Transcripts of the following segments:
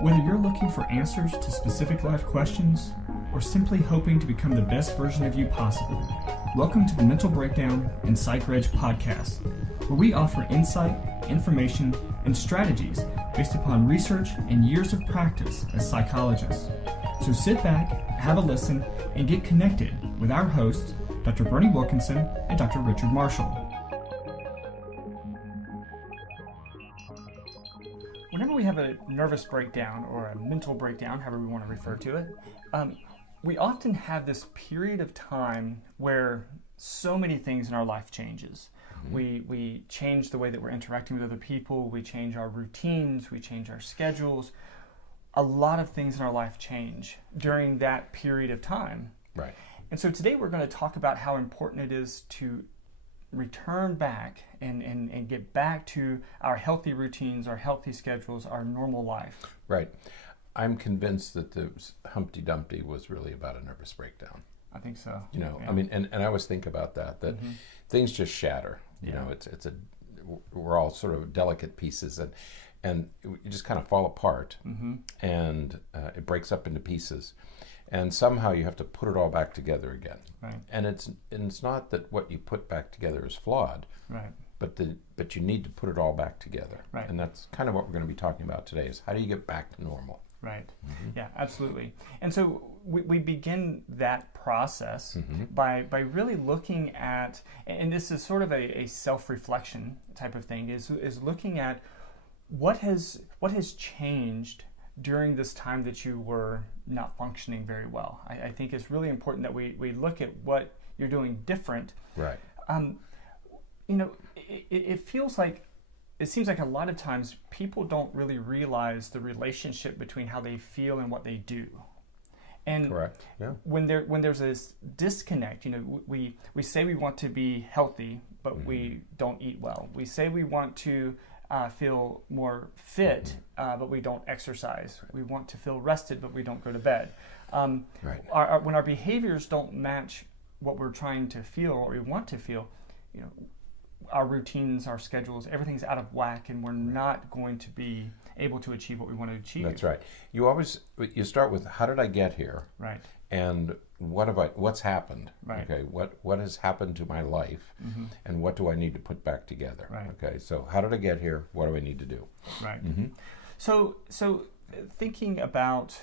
Whether you're looking for answers to specific life questions or simply hoping to become the best version of you possible, welcome to the Mental Breakdown and Psychreg podcast, where we offer insight, information, and strategies based upon research and years of practice as psychologists. So sit back, have a listen, and get connected with our hosts, Dr. Berney Wilkinson and Dr. Richard Marshall. Whenever we have a nervous breakdown or a mental breakdown, however we want to refer to it, we often have this period of time where so many things in our life changes. We change the way that we're interacting with other people, we change our routines, we change our schedules. A lot of things in our life change during that period of time. Right. And so today we're going to talk about how important it is to return back and get back to our healthy routines, our healthy schedules, our normal life. Right. I'm convinced that the Humpty Dumpty was really about a nervous breakdown. I think so. You know, yeah. I mean, and I always think about that things just shatter. You know, we're all sort of delicate pieces and you just kind of fall apart and it breaks up into pieces. And somehow you have to put it all back together again. Right. And it's not that what you put back together is flawed. Right. But you need to put it all back together. Right. And that's kind of what we're going to be talking about today is how do you get back to normal? Right. Yeah, absolutely. And so we begin that process by really looking at, and this is sort of a self-reflection type of thing, is looking at what has changed during this time that you were not functioning very well. I think it's really important that we look at what you're doing different. Right. You know, it seems like a lot of times people don't really realize the relationship between how they feel and what they do. And correct. Yeah. When there's this disconnect, you know, we say we want to be healthy, but we don't eat well. We say we want to feel more fit, but we don't exercise. We want to feel rested, but we don't go to bed. Right. When our behaviors don't match what we're trying to feel or we want to feel, you know, our routines, our schedules, everything's out of whack, and we're not going to be able to achieve what we want to achieve. That's right. You start with how did I get here? Right. And what's happened? Right. Okay. What has happened to my life, and what do I need to put back together? Right. Okay. So how did I get here? What do I need to do? Right. So thinking about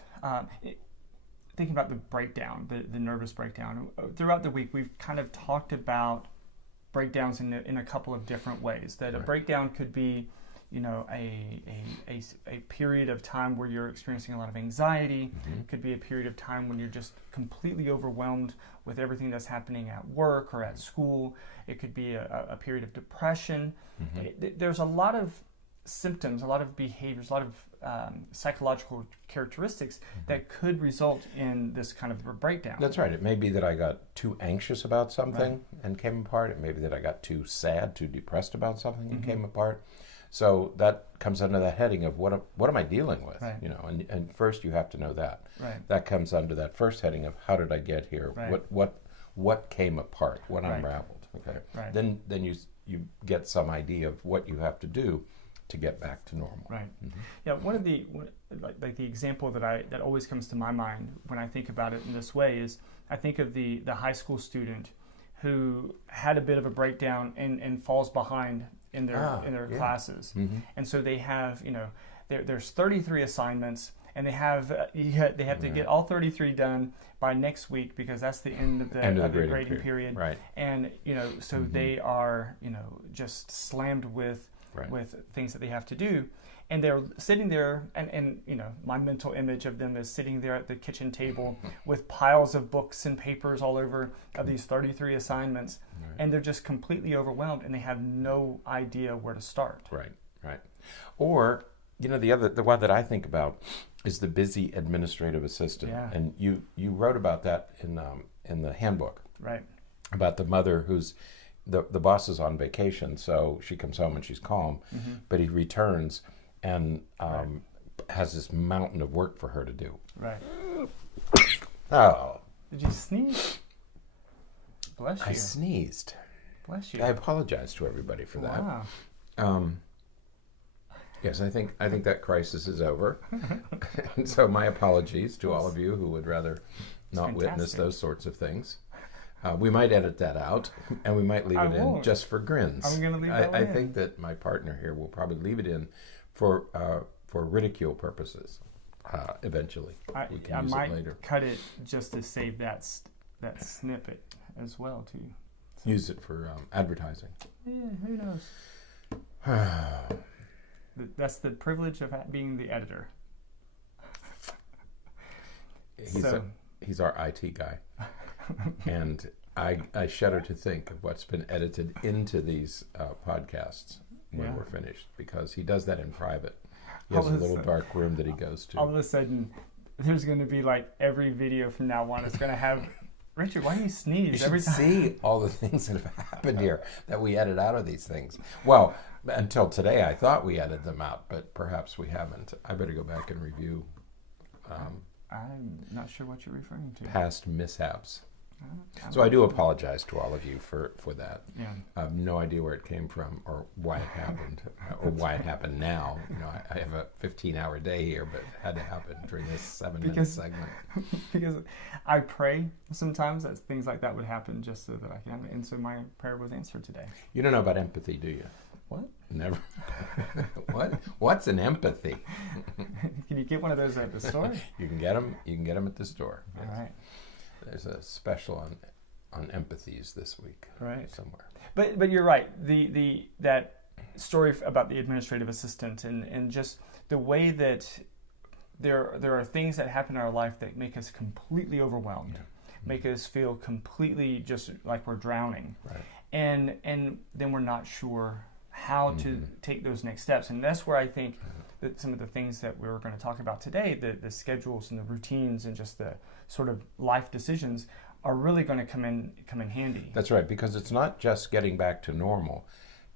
the breakdown, the nervous breakdown. Throughout the week, we've kind of talked about breakdowns in a couple of different ways. That a breakdown could be, you know, a period of time where you're experiencing a lot of anxiety. It could be a period of time when you're just completely overwhelmed with everything that's happening at work or at school. It could be a period of depression. There's a lot of symptoms, a lot of behaviors, a lot of psychological characteristics that could result in this kind of a breakdown. That's right. It may be that I got too anxious about something and came apart. It may be that I got too sad, too depressed about something and came apart. So that comes under that heading of what am I dealing with? Right. You know, and first you have to know that. Right. That comes under that first heading of how did I get here? Right. What came apart? What unraveled? Okay. Right. Then you get some idea of what you have to do to get back to normal. Right. Yeah. One of the example that always comes to my mind when I think about it in this way is I think of the high school student who had a bit of a breakdown and falls behind in their classes, and so they have, you know, there's 33 assignments, and they have to get all 33 done by next week because that's the end of the grading period. Right. And you know, so they are, you know, just slammed with things that they have to do, and they're sitting there, and you know, my mental image of them is sitting there at the kitchen table with piles of books and papers all over of these 33 assignments, and they're just completely overwhelmed, and they have no idea where to start. Right. Or, you know, the one that I think about is the busy administrative assistant, and you wrote about that in the handbook, right? About the mother who's the boss is on vacation, so she comes home and she's calm, but he returns and has this mountain of work for her to do. Right. Oh. Did you sneeze? Bless you. I sneezed. Bless you. I apologize to everybody for that. Wow. Yes, I think that crisis is over. And so my apologies to all of you who would rather not witness those sorts of things. We might edit that out, and we might leave it in just for grins. I'm going to leave that I in. think that my partner here will probably leave it in for ridicule purposes. Eventually, we can use it later. Cut it just to save that snippet as well too. So. Use it for advertising. Yeah, who knows? That's the privilege of being the editor. He's our IT guy, and I shudder to think of what's been edited into these podcasts when we're finished, because he does that in private. He has a little dark room that he goes to. All of a sudden, there's going to be like every video from now on, it's going to have, Richard, why do you sneeze every time? You should see all the things that have happened here that we edit out of these things. Well, until today, I thought we edited them out, but perhaps we haven't. I better go back and review. I'm not sure what you're referring to. Past mishaps. So I do apologize to all of you for that. Yeah. I have no idea where it came from or why it happened or why it happened now. I have a 15-hour day here, but it had to happen during this 7-minute segment. Because I pray sometimes that things like that would happen just so that I can, and so my prayer was answered today. You don't know about empathy, do you? What? Never. What? What's an empathy? Can you get one of those at the store? You can get them. You can get them at the store. Yes. All right. There's a special on empathies this week, somewhere. But you're right. That story about the administrative assistant and just the way that there are things that happen in our life that make us completely overwhelmed, make us feel completely just like we're drowning, and then we're not sure how to take those next steps. And that's where I think that some of the things that we're going to talk about today, the schedules and the routines and just the sort of life decisions, are really going to come in handy. That's right, because it's not just getting back to normal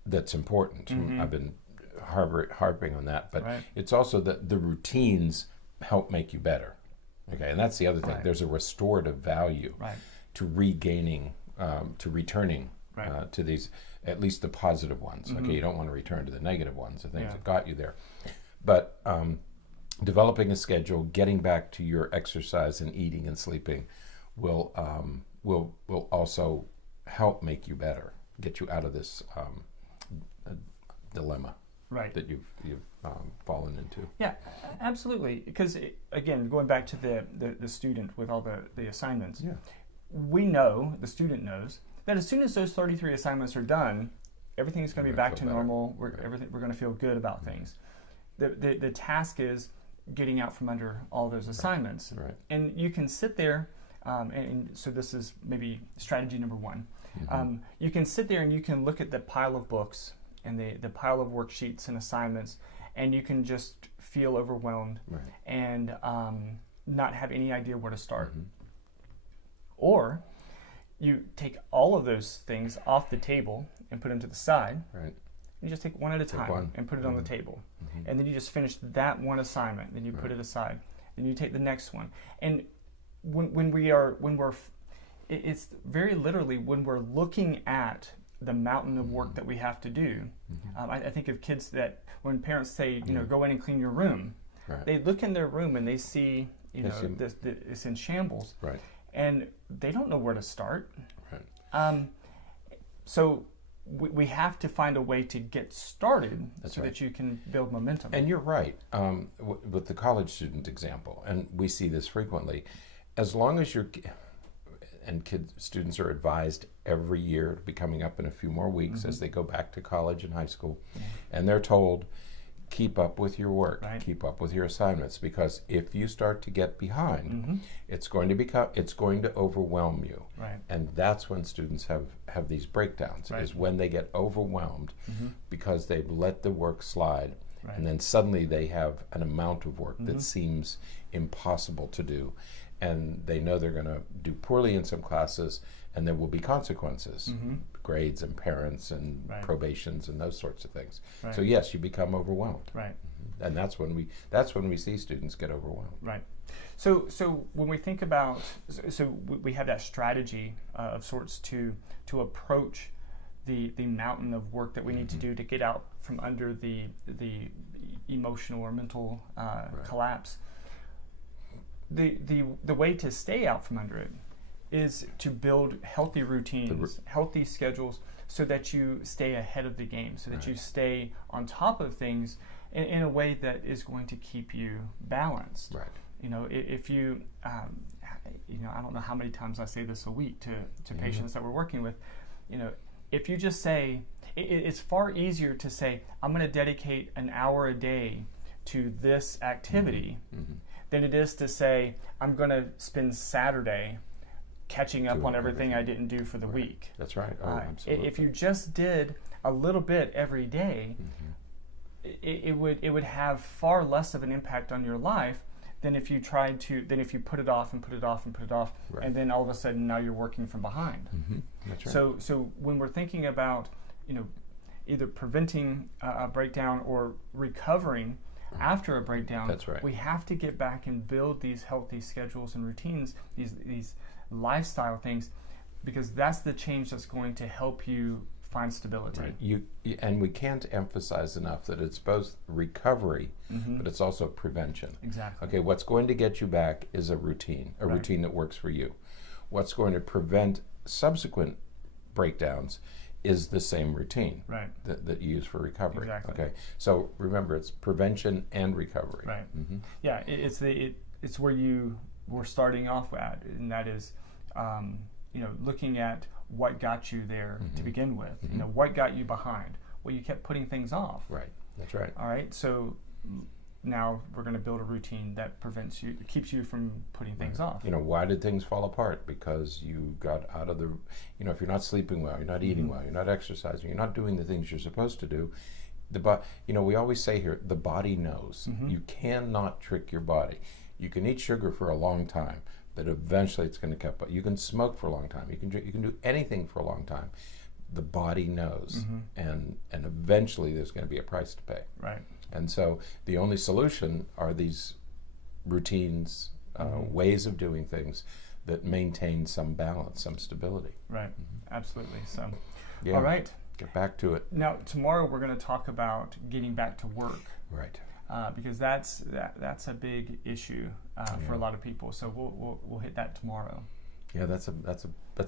that's important. I've been harping on that, but it's also that the routines help make you better. Okay, and that's the other thing. There's a restorative value to regaining, to returning to these, at least the positive ones. Okay, you don't want to return to the negative ones, the things that got you there. But developing a schedule, getting back to your exercise and eating and sleeping will also help make you better, get you out of this dilemma that you've fallen into. Yeah, absolutely. Because again, going back to the student with all the assignments, we know, the student knows, that as soon as those 33 assignments are done, everything is going to be back to normal. We're going to feel good about things. The task is getting out from under all those assignments. And you can sit there, and so this is maybe strategy number one. You can sit there and you can look at the pile of books and the pile of worksheets and assignments, and you can just feel overwhelmed and not have any idea where to start. Or you take all of those things off the table and put them to the side. You just take one at a time and put it on the table. And then you just finish that one assignment. Then you put it aside. Then you take the next one. And it's very literally when we're looking at the mountain of work that we have to do. I think of kids that when parents say, go in and clean your room, they look in their room and they see, it's in shambles. And they don't know where to start. So we have to find a way to get started that you can build momentum. And you're right, with the college student example, and we see this frequently, as long as students are advised every year to be coming up in a few more weeks as they go back to college and high school, and they're told, keep up with your work, keep up with your assignments, because if you start to get behind, it's going to overwhelm you. And that's when students have these breakdowns, is when they get overwhelmed because they've let the work slide, and then suddenly they have an amount of work that seems impossible to do, and they know they're going to do poorly in some classes, and there will be consequences, grades and parents and probations and those sorts of things. So yes, you become overwhelmed. And that's when we see students get overwhelmed. So when we think about, we have that strategy of sorts to approach the mountain of work that we need to do to get out from under the emotional or mental collapse. The way to stay out from under it is to build healthy routines, healthy schedules, so that you stay ahead of the game, so that you stay on top of things in a way that is going to keep you balanced. Right. You know, if you, I don't know how many times I say this a week to patients that we're working with. You know, if you just say, it's far easier to say, I'm going to dedicate an hour a day to this activity than it is to say, I'm going to spend Saturday catching up on everything I didn't do for the week. That's right. Oh, absolutely. If you just did a little bit every day, it would have far less of an impact on your life than if you put it off and put it off and put it off, and then all of a sudden now you're working from behind. That's right. So when we're thinking about, you know, either preventing a breakdown or recovering after a breakdown, that's right, we have to get back and build these healthy schedules and routines, these lifestyle things, because that's the change that's going to help you find stability. Right. And we can't emphasize enough that it's both recovery, but it's also prevention. Exactly. Okay, what's going to get you back is a routine routine that works for you. What's going to prevent subsequent breakdowns is the same routine that you use for recovery. Exactly. Okay, so remember, it's prevention and recovery. Right. Yeah, it's where you were starting off at, and that is, you know, looking at what got you there to begin with. You know, what got you behind? Well, you kept putting things off. Right. That's right. All right. So now we're going to build a routine that keeps you from putting things off. You know, why did things fall apart? Because you got out of the, you know, if you're not sleeping well, you're not eating well, you're not exercising, you're not doing the things you're supposed to do. You know, we always say here, the body knows. You cannot trick your body. You can eat sugar for a long time, but eventually it's going to catch up. You can smoke for a long time. You can do anything for a long time. The body knows, and eventually there's going to be a price to pay. Right. And so the only solution are these routines, ways of doing things that maintain some balance, some stability. Right. Absolutely. So, yeah. All right. Get back to it. Now, tomorrow we're going to talk about getting back to work. Right. Because that's a big issue for a lot of people. So we'll hit that tomorrow. Yeah, that's a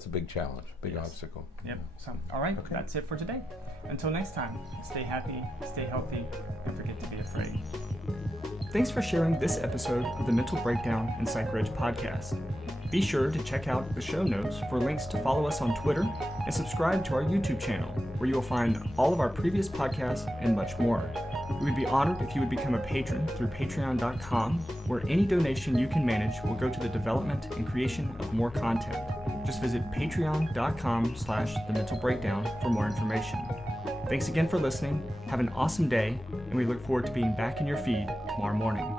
big challenge, big obstacle. Yep. So, all right, that's it for today. Until next time, stay happy, stay healthy, and forget to be afraid. Thanks for sharing this episode of the Mental Breakdown and Psychreg podcast. Be sure to check out the show notes for links to follow us on Twitter and subscribe to our YouTube channel, where you will find all of our previous podcasts and much more. We would be honored if you would become a patron through patron.com, where any donation you can manage will go to the development and creation of more content. Just visit patreon.com/thementalbreakdown for more information. Thanks again for listening. Have an awesome day, and we look forward to being back in your feed tomorrow morning.